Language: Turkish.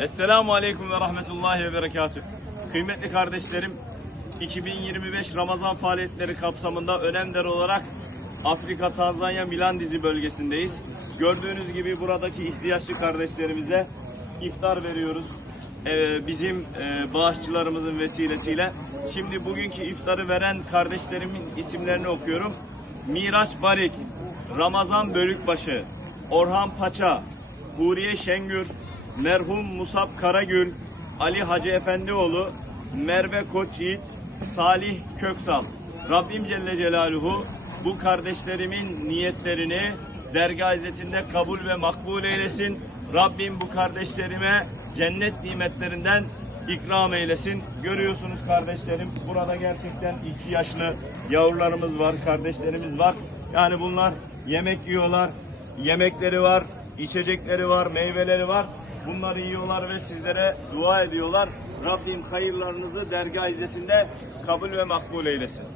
Esselamu Aleyküm ve Rahmetullahi ve Berekatüh. Kıymetli kardeşlerim, 2025 Ramazan faaliyetleri kapsamında önemli olarak Afrika, Tanzanya, Milan dizi bölgesindeyiz. Gördüğünüz gibi buradaki ihtiyaçlı kardeşlerimize iftar veriyoruz. Ee, bizim e, bağışçılarımızın vesilesiyle. Şimdi bugünkü iftarı veren kardeşlerimin isimlerini okuyorum. Miraç Barik, Ramazan Bölükbaşı, Orhan Paça, Huriye Şengür, merhum Musab Karagül, Ali Hacı Efendioğlu, Merve Koç Yiğit, Salih Köksal. Rabbim Celle Celaluhu bu kardeşlerimin niyetlerini dergah izzetinde kabul ve makbul eylesin. Rabbim bu kardeşlerime cennet nimetlerinden ikram eylesin. Görüyorsunuz kardeşlerim burada gerçekten ihtiyaçlı yavrularımız var, kardeşlerimiz var. Yani bunlar yemek yiyorlar, yemekleri var, içecekleri var, meyveleri var. Bunları yiyorlar ve sizlere dua ediyorlar. Rabbim hayırlarınızı dergah izzetinde kabul ve makbul eylesin.